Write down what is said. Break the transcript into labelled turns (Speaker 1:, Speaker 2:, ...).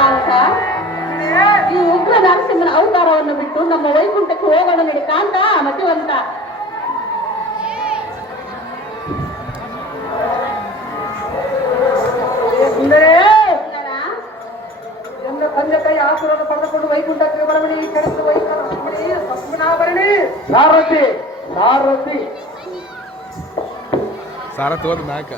Speaker 1: ಕಾಂತ ಈ ಉಗ್ರ ನರಸಿಂಹನ ಬಿಟ್ಟು ನಮ್ಮ ವೈಕುಂಠಕ್ಕೆ ಹೋಗೋಣ ನಡಿ ಕಾಂತ ಮತಿವಂತ.
Speaker 2: ತಂದೆ ಕೈ ಆಶೀರ್ವಾದ ಪಡೆದುಕೊಂಡು ವೈಕುಂಠಕ್ಕೆ ಬರಮಣಿ ಕೆಡಿಸಲು ವೈಕುಂಠಿ
Speaker 3: ಸಾರಥಿ ಸಾರಥಿ.
Speaker 4: ಸಾರಥಿ ಒಂದು ನಾಯಕ.